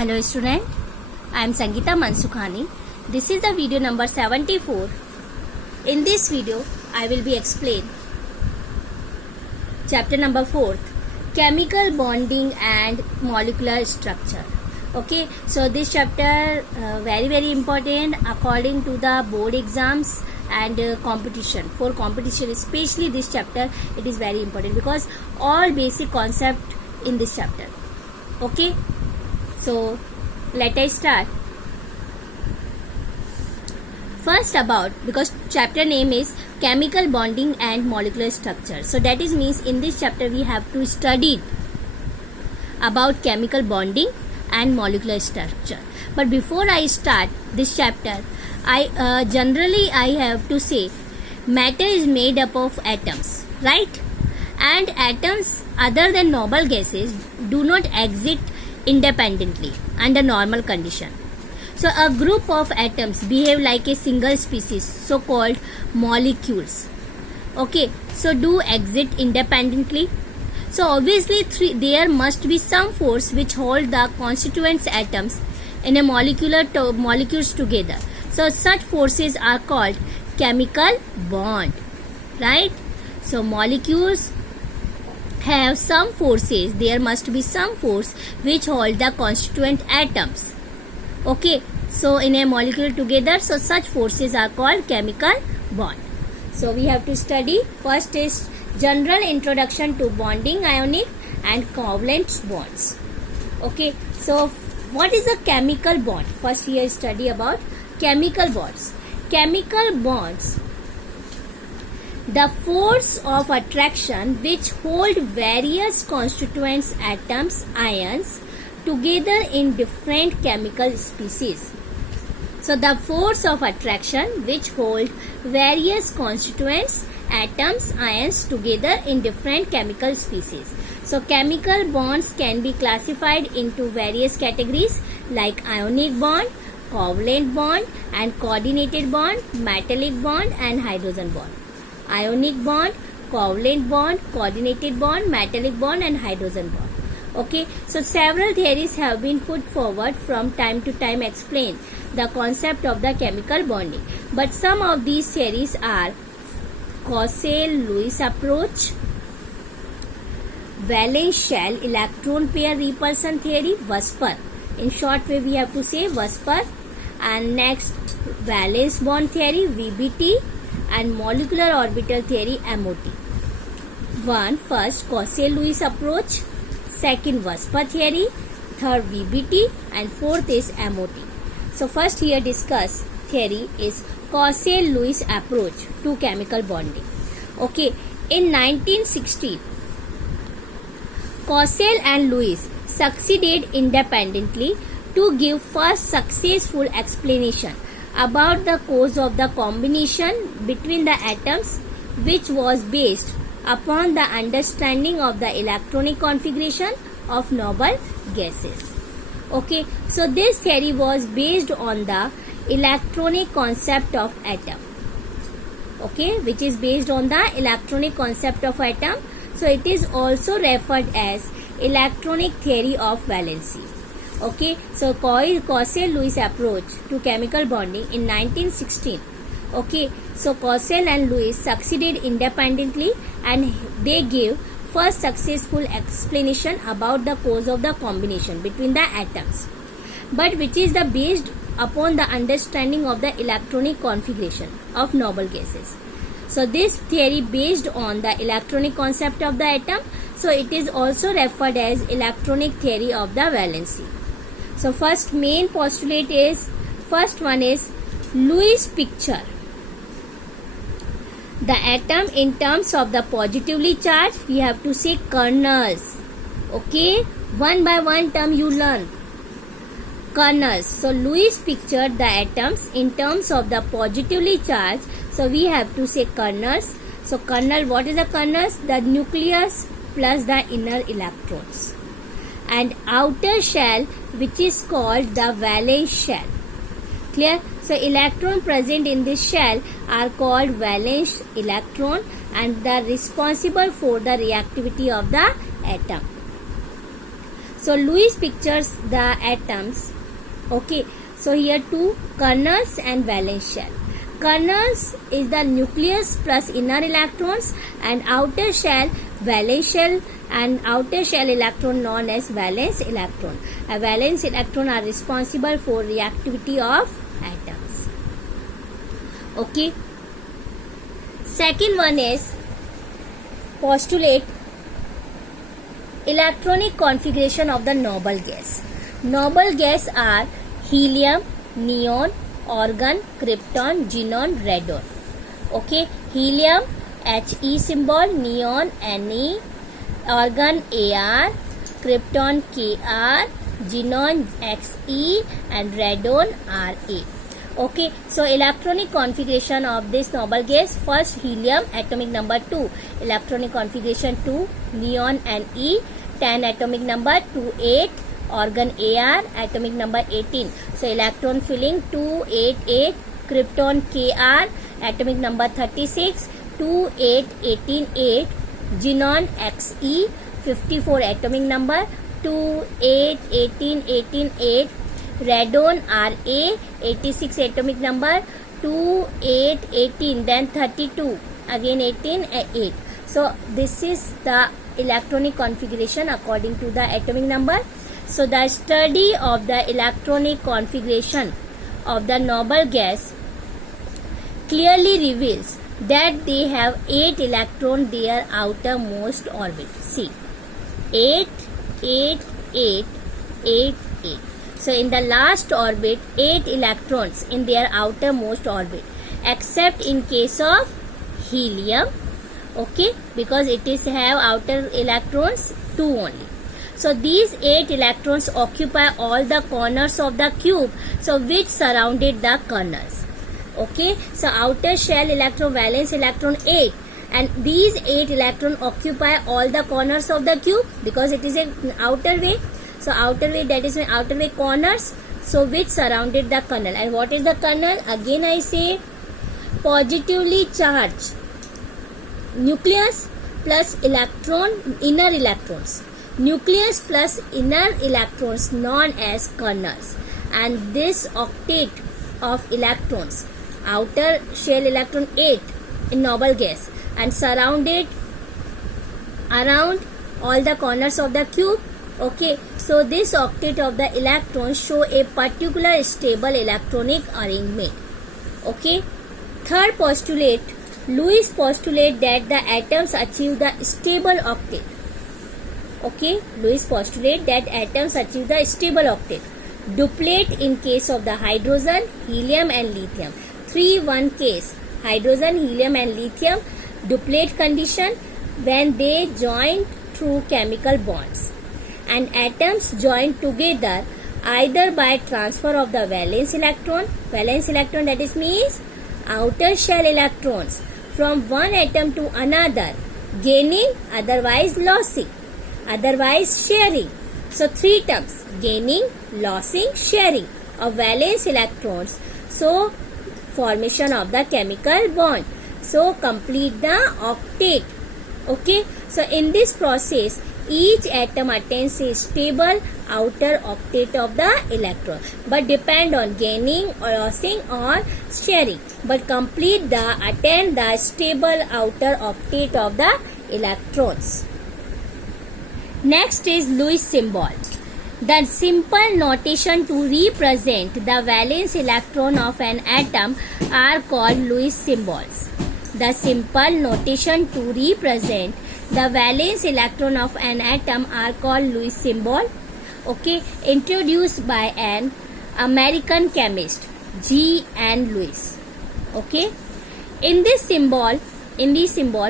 Hello student, I am Sangeeta Mansukhani. This is the video number 74. In this video, I will be explain chapter number 4, chemical bonding and molecular structure. Okay, so this chapter very important according to the board exams and competition. For competition, especially this chapter, it is very important because all basic concept in this chapter. Okay. So let us start. First because chapter name is chemical bonding and molecular structure. So that is means in this chapter we have to study about chemical bonding and molecular structure. But before I start this chapter, I generally have to say matter is made up of atoms, right? And atoms other than noble gases do not exist independently under normal condition. So a group of atoms behave like a single species, so called molecules. Okay, so do exist independently. So obviously there must be some force which hold the constituent atoms in a molecules together. So such forces are called chemical bond, right? So molecules have some forces, there must be some force which hold the constituent atoms. Okay, so in a molecule together, so such forces are called chemical bond. So we have to study. First is general introduction to bonding, ionic and covalent bonds. Okay, so what is a chemical bond? First here study about chemical bonds. Chemical bonds, the force of attraction which hold various constituents atoms, ions together in different chemical species. So the force of attraction which hold various constituents atoms, ions together in different chemical species. So chemical bonds can be classified into various categories like ionic bond, covalent bond and coordinated bond, metallic bond and hydrogen bond. Ionic bond, covalent bond, coordinated bond, metallic bond and hydrogen bond. Okay, so several theories have been put forward from time to time explain the concept of the chemical bonding. But some of these theories are Cossel-Lewis approach, valence shell electron pair repulsion theory, VSEPR. In short way we have to say VSEPR. And next valence bond theory, VBT. And molecular orbital theory, MOT. First Cossel-Lewis approach, second VSEPR theory, third VBT and fourth is MOT. So first here discuss theory is Cossel-Lewis approach to chemical bonding. Okay, in 1916 Cossel and Lewis succeeded independently to give first successful explanation about the cause of the combination between the atoms, which was based upon the understanding of the electronic configuration of noble gases. Okay, so this theory was based on the electronic concept of atom. Okay, which is based on the electronic concept of atom. So it is also referred as electronic theory of valency. Okay, so Cossel-Lewis approach to chemical bonding in 1916. Okay, so Cossel and Lewis succeeded independently and they gave first successful explanation about the cause of the combination between the atoms, but which is the based upon the understanding of the electronic configuration of noble gases. So this theory based on the electronic concept of the atom, so it is also referred as electronic theory of the valency. So first main postulate is, first one is Lewis picture the atom in terms of the positively charged, we have to say kernels. Okay, one by one term you learn. Kernels. So Lewis pictured the atoms in terms of the positively charged, so we have to say kernels. So kernel, what is the kernels? The nucleus plus the inner electrons. And outer shell which is called the valence shell. Clear? So electron present in this shell are called valence electron and they are responsible for the reactivity of the atom. So Lewis pictures the atoms. Okay, so here two kernels and valence shell. Kernels is the nucleus plus inner electrons, and outer shell valence shell, and outer shell electron known as valence electron. A valence electron are responsible for reactivity of atoms. Okay. Second one is postulate electronic configuration of the noble gas. Noble gas are helium, neon, argon, krypton, xenon, radon. Okay, helium He symbol, neon Ne, argon Ar, krypton Kr, xenon Xe, and radon Ra. Okay, so electronic configuration of this noble gas: first helium, atomic number 2, electronic configuration 2, neon Ne, 10 atomic number 2 8, argon Ar, atomic number 18, so electron filling 2 8 8, krypton Kr, atomic number 36, 2 8 18 8, xenon Xe, 54 atomic number 2 8 18 18 8, radon Ra, 86 atomic number 2 8 18, then 32, again 18 8. So this is the electronic configuration according to the atomic number. So the study of the electronic configuration of the noble gas clearly reveals that they have 8 electrons their outermost orbit. See, 8 8 8 8 8. So in the last orbit, 8 electrons in their outermost orbit, except in case of helium. Okay, because it is have outer electrons 2 only. So these 8 electrons occupy all the corners of the cube, so which surrounded the kernels. Okay, so outer shell electron, valence electron 8, and these 8 electrons occupy all the corners of the cube because it is an outer way. So outer way, that is an outer way corners, so which surrounded the kernel. And what is the kernel? Again I say, positively charged nucleus plus electron, inner electrons. Nucleus plus inner electrons known as kernels, and this octet of electrons, outer shell electron 8 in noble gas, and surrounded around all the corners of the cube. Okay, so this octet of the electrons show a particular stable electronic arrangement. Okay, third postulate, Lewis postulate that the atoms achieve the stable octet. Okay, Lewis postulate that atoms achieve the stable octet. Duplate in case of the hydrogen, helium and lithium. 3-1 case, hydrogen, helium and lithium, duplate condition when they join through chemical bonds. And atoms join together either by transfer of the valence electron that is means outer shell electrons from one atom to another, gaining, otherwise losing, otherwise sharing. So 3 terms: gaining, losing, sharing of valence electrons. So formation of the chemical bond. So complete the octet. Okay, so in this process, each atom attains a stable outer octet of the electron, but depend on gaining or losing or sharing, but attain the stable outer octet of the electrons. Next is Lewis symbol. The simple notation to represent the valence electron of an atom are called Lewis symbols. The simple notation to represent the valence electron of an atom are called Lewis symbol. Okay, introduced by an American chemist, G. N. Lewis. Okay, in this symbol,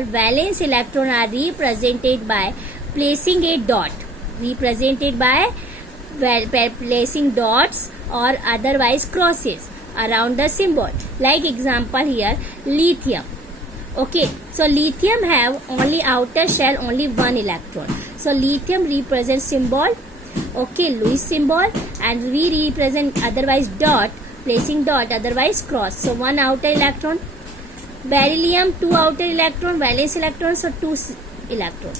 valence electron are represented by placing a dot, placing dots or otherwise crosses around the symbol. Like example here, lithium. Okay, so lithium have only outer shell, only 1 electron. So lithium represents symbol, okay, Lewis symbol, and we represent otherwise dot, placing dot, otherwise cross. So 1 outer electron. Beryllium, 2 outer electron, valence electron, so 2 electron.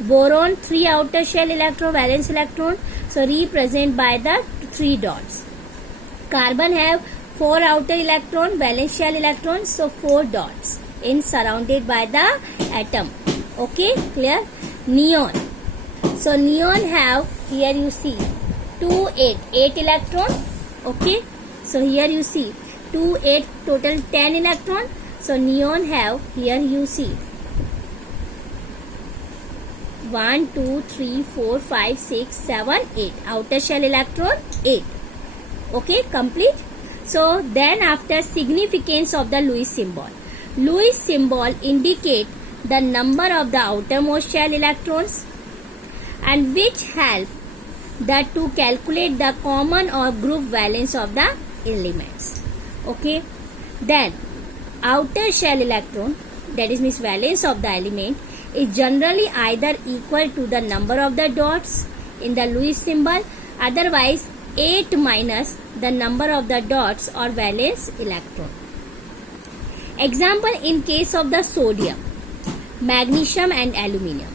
Boron 3 outer shell electron, valence electron, so represent by the 3 dots. Carbon have 4 outer electron, valence shell electrons, so 4 dots in surrounded by the atom. Okay, clear? Neon. So neon have, here you see 8 electron. Okay, so here you see 8 total 10 electron. So neon have, here you see 1 2 3 4 5 6 7 8 outer shell electron 8. Okay, complete. So then after significance of the Lewis symbol. Lewis symbol indicate the number of the outermost shell electrons and which help that to calculate the common or group valence of the elements. Okay, then outer shell electron, that is means valence of the element, is generally either equal to the number of the dots in the Lewis symbol, otherwise 8 minus the number of the dots or valence electron. Example, in case of the sodium, magnesium and aluminium,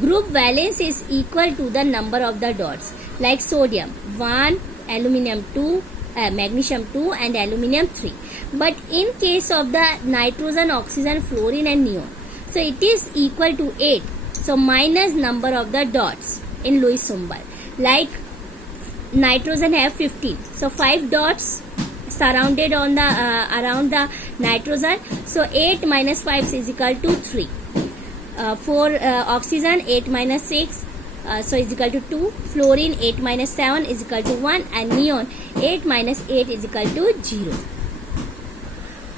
group valence is equal to the number of the dots, like sodium 1, aluminium 2, magnesium 2 and aluminium 3. But in case of the nitrogen, oxygen, fluorine and neon, so it is equal to 8, so minus number of the dots in Lewis symbol, like nitrogen have 15, so 5 dots surrounded on the around the nitrogen, so 8 minus 5 is equal to 3. For oxygen 8 minus 6, so is equal to 2, fluorine 8 minus 7 is equal to 1 and neon 8 minus 8 is equal to 0.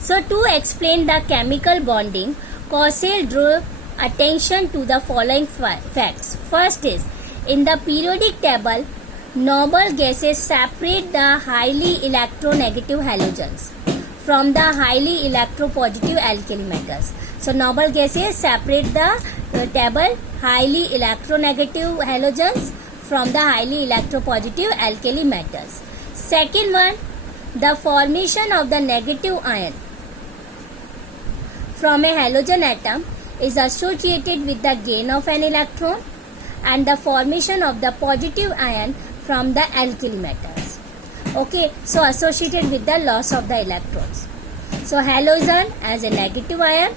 So to explain the chemical bonding, Cossel drew attention to the following facts. First is, in the periodic table, noble gases separate the highly electronegative halogens from the highly electropositive alkali metals. So noble gases separate the table highly electronegative halogens from the highly electropositive alkali metals. Second one, the formation of the negative ion from a halogen atom is associated with the gain of an electron, and the formation of the positive ion from the alkali metals. Okay, so associated with the loss of the electrons. So halogen as a negative ion,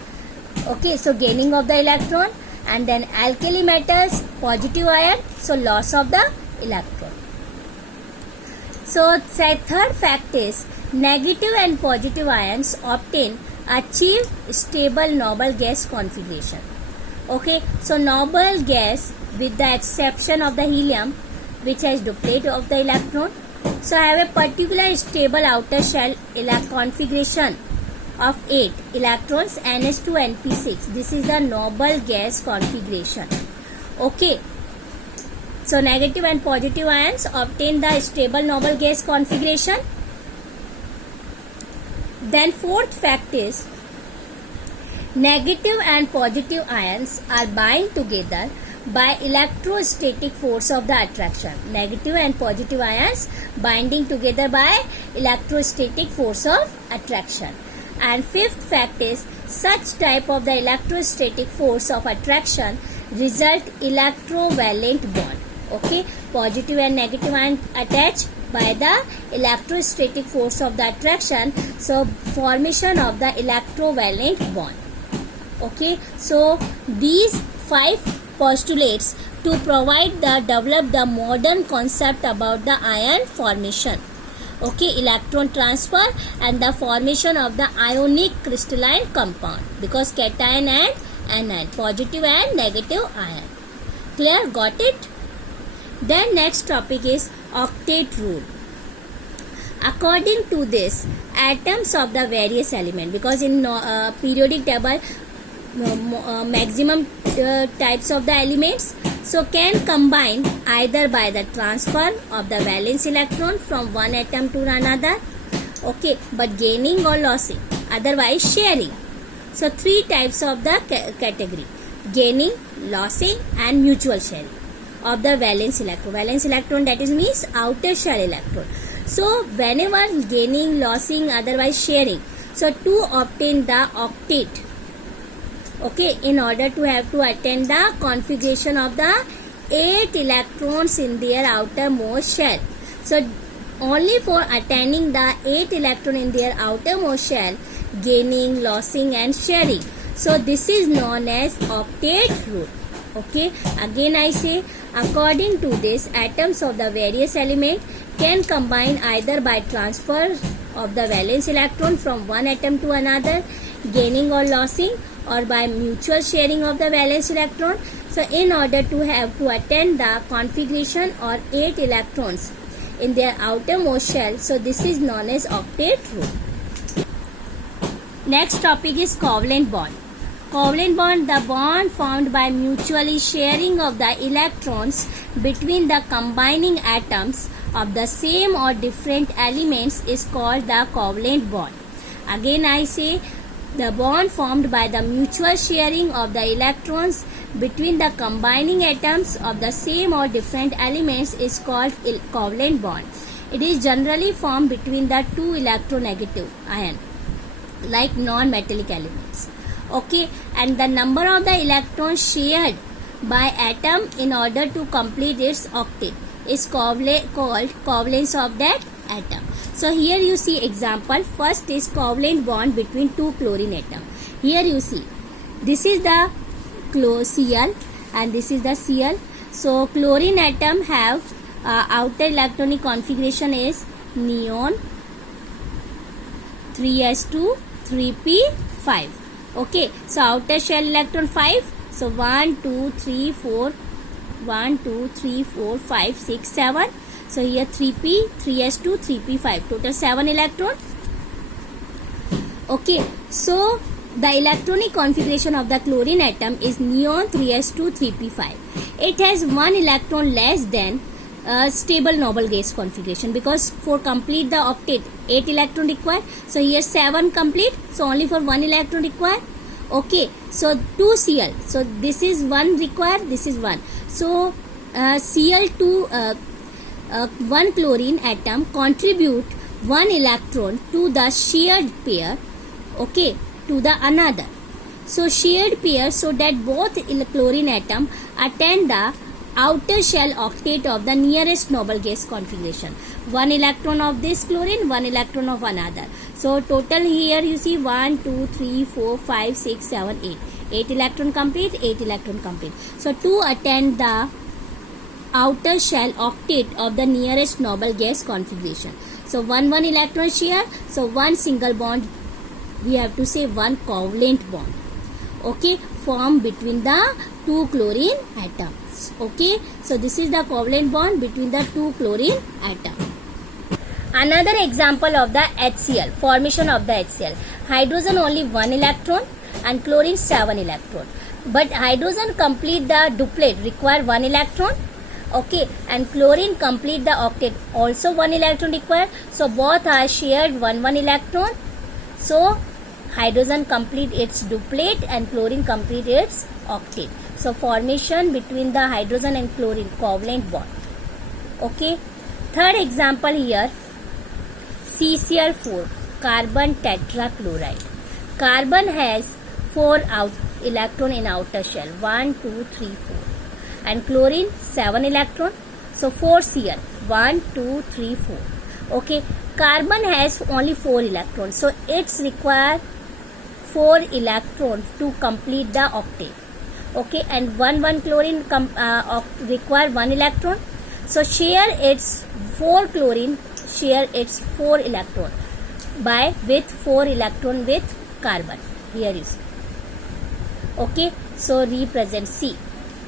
okay, so gaining of the electron, and then alkali metals positive ion, so loss of the electron. So third fact is, negative and positive ions achieve stable noble gas configuration. Okay, so noble gas with the exception of the helium, which has duplicate of the electron, so have a particular stable outer shell configuration of 8 electrons, NH2 and P6. This is the noble gas configuration. Okay, so negative and positive ions obtain the stable noble gas configuration. Then fourth fact is, negative and positive ions are bind together by electrostatic force of the attraction. Negative and positive ions binding together by electrostatic force of attraction. And fifth fact is, such type of the electrostatic force of attraction result electrovalent bond. Okay, positive and negative ion attach by the electrostatic force of the attraction, so formation of the electrovalent bond. Okay, so these 5 postulates to develop the modern concept about the ion formation, okay, electron transfer and the formation of the ionic crystalline compound, because cation and anion, positive and negative ion. Clear? Got it? Then next topic is octet rule. According to this, atoms of the various element, because in periodic table maximum types of the elements, so can combine either by the transfer of the valence electron from one atom to another, okay, but gaining or losing, otherwise sharing. So 3 types of the category: gaining, losing and mutual sharing of the valence electron. Valence electron, that is means outer shell electron. So whenever gaining, losing, otherwise sharing, so to obtain the octet, Okay, in order to have to attain the configuration of the 8 electrons in their outermost shell. So only for attaining the 8 electron in their outermost shell, gaining, losing and sharing. So this is known as octet rule. Okay, again I say, according to this, atoms of the various elements can combine either by transfer of the valence electron from one atom to another, gaining or losing, or by mutual sharing of the valence electron. So in order to have to attain the configuration or 8 electrons in their outermost shell, so this is known as octet rule. Next topic is covalent bond. Covalent bond, the bond formed by mutually sharing of the electrons between the combining atoms of the same or different elements is called the covalent bond. Again I say, the bond formed by the mutual sharing of the electrons between the combining atoms of the same or different elements is called covalent bond. It is generally formed between the two electronegative ions, like non-metallic elements. Okay, and the number of the electrons shared by atom in order to complete its octet is called covalence of that atom. So here you see example. First is covalent bond between two chlorine atom. Here you see, this is the Cl and this is the Cl. So chlorine atom have outer electronic configuration is neon 3s2 3p5. Okay, so outer shell electron 5. So 1 2 3 4 1 2 3 4 5 6 7. So here 3p 3s2 3p5, total 7 electron. Okay, so the electronic configuration of the chlorine atom is neon 3s2 3p5. It has 1 electron less than stable noble gas configuration, because for complete the octet 8 electron required. So here 7 complete, so only for 1 electron required. Okay, so 2 Cl, so this is 1 required, this is 1. So Cl2 1 chlorine atom contribute 1 electron to the shared pair, okay, to the another. So shared pair, so that both chlorine atom attain the outer shell octet of the nearest noble gas configuration. 1 electron of this chlorine, 1 electron of another. So total here you see 1 2 3 4 5 6 7 8. 8 electron complete, 8 electron complete. So to attain the outer shell octet of the nearest noble gas configuration. So 1 electron share, so 1 single bond, we have to say 1 covalent bond, okay, formed between the two chlorine atoms. Okay, so this is the covalent bond between the two chlorine atoms. Another example of the HCl, formation of the HCl. Hydrogen only 1 electron and chlorine 7 electron. But hydrogen complete the duplet, require 1 electron. Okay, and chlorine complete the octet, also 1 electron required. So both are shared 1 electron. So hydrogen complete its duplet and chlorine complete its octet. So formation between the hydrogen and chlorine, covalent bond. Okay, third example here, CCl4, carbon tetrachloride. Carbon has 4 electron in outer shell, 1 2 3 4, and chlorine 7 electron. So 4Cl, 1 2 3 4. Okay, carbon has only 4 electrons, so it's require 4 electrons to complete the octet. Okay, and 1 chlorine require 1 electron. So share its 4 chlorine, share its 4 electron by with 4 electron with carbon. Here is. Okay, so represent C.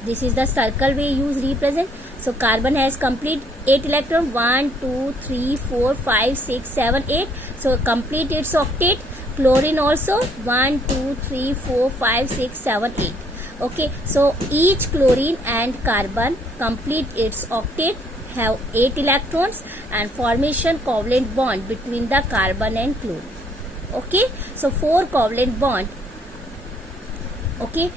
This is the circle we use represent. So carbon has complete 8 electron, 1 2 3 4 5 6 7 8. So complete its octet. Chlorine also 1 2 3 4 5 6 7 8. Okay, so each chlorine and carbon complete its octet, have 8 electrons, and formation covalent bond between the carbon and chlorine. Okay, so 4 covalent bond. Okay,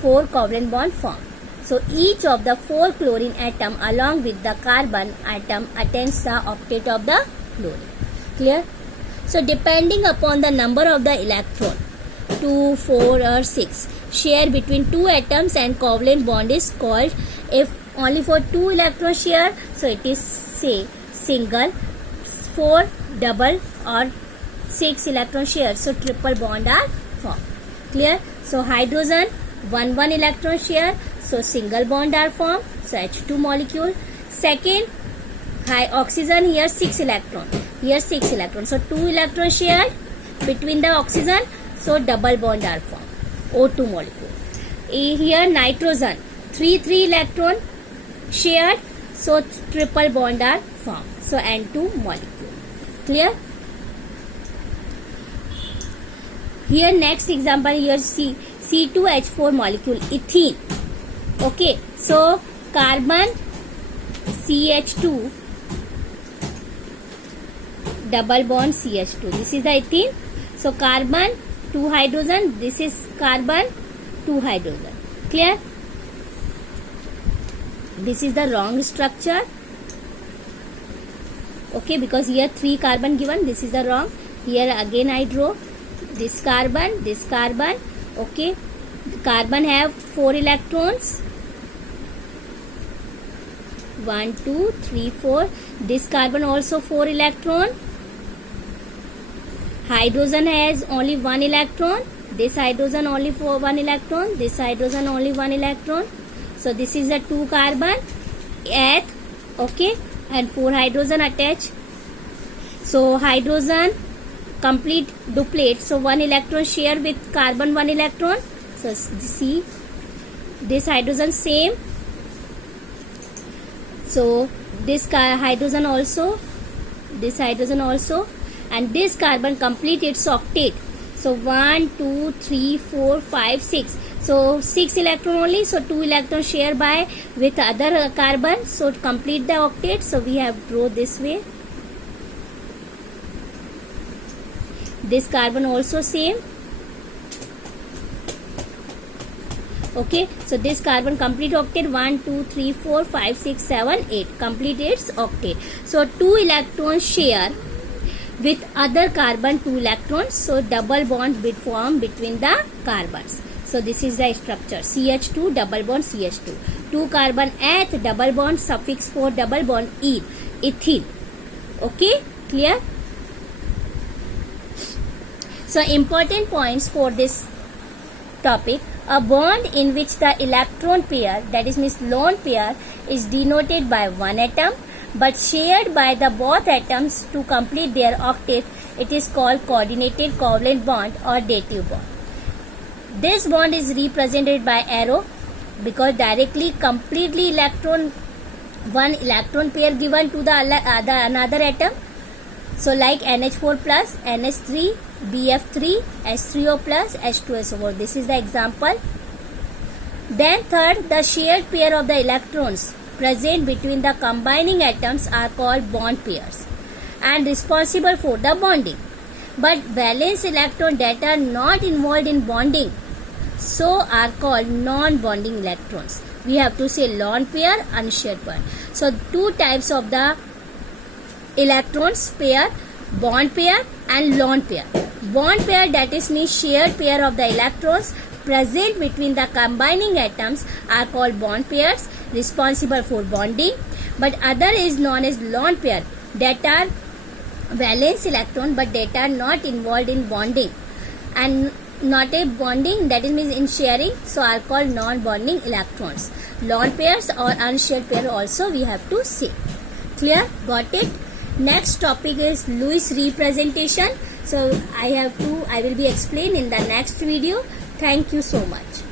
4 covalent bond formed. So each of the 4 chlorine atom along with the carbon atom attains the octet of the chlorine. Clear? So depending upon the number of the electron 2, 4 or 6. Share between two atoms and covalent bond is called, if only for 2 electron share, so it is say single, 4 double or 6 electron share, so triple bond are formed. Clear? So hydrogen 1 electron share, so single bond are formed, so H2 molecule. Second, oxygen, here 6 electron, here 6 electron, so 2 electron share between the oxygen, so double bond are formed, O2 molecule. Here nitrogen 3 electron shared, so triple bond are formed, so N2 molecule. Clear? Here next example, here C2H4 molecule, ethene. Okay, so carbon CH2 double bond CH2, this is the ethene. So carbon 2 hydrogen, this is carbon 2 hydrogen. Clear? This is the wrong structure. Okay, because here 3 carbon given, this is the wrong. Here again I draw this carbon, this carbon. Okay, carbon have 4 electrons, 1, 2, 3, 4. This carbon also 4 electron. Hydrogen has only 1 electron. This hydrogen only 1 electron. This hydrogen only 1 electron. So this is a 2 carbon at, okay, and 4 hydrogen attached. So hydrogen complete duplet, so 1 electron share with carbon 1 electron. So see, this hydrogen same, so this hydrogen also, this hydrogen also, and this carbon complete its octet. So 1, 2, 3, 4, 5, 6. So 6 electron only, so 2 electron share by with other carbon, so to complete the octet, so we have draw this way. This carbon also same. Okay, so this carbon complete octet, 1, 2, 3, 4, 5, 6, 7, 8, complete its octet. So 2 electrons share with other carbon 2 electrons, so double bond will form between the carbons. So this is the structure, CH2 double bond CH2, 2 carbon at double bond suffix 4 double bond ene, ethene. Okay, clear? So important points for this topic: a bond in which the electron pair, that is means lone pair, is denoted by one atom but shared by the both atoms to complete their octet, it is called coordinated covalent bond or dative bond. This bond is represented by arrow because directly completely one electron pair given to the another atom. So like NH4 plus, NH3, BF3, H3O plus, H2SO4. This is the example. Then third, the shared pair of the electrons present between the combining atoms are called bond pairs and responsible for the bonding. But valence electron that are not involved in bonding, so are called non-bonding electrons. We have to say lone pair, unshared pair. So two types of the electrons pair, bond pair and lone pair. Bond pair, that is means shared pair of the electrons present between the combining atoms, are called bond pairs responsible for bonding. But other is known as lone pair, that are valence electron but that are not involved in bonding and not a bonding, that is means in sharing, so are called non-bonding electrons. Lone pairs or unshared pair also we have to see. Clear? Got it? Next topic is Lewis representation. So I will be explained in the next video. Thank you so much.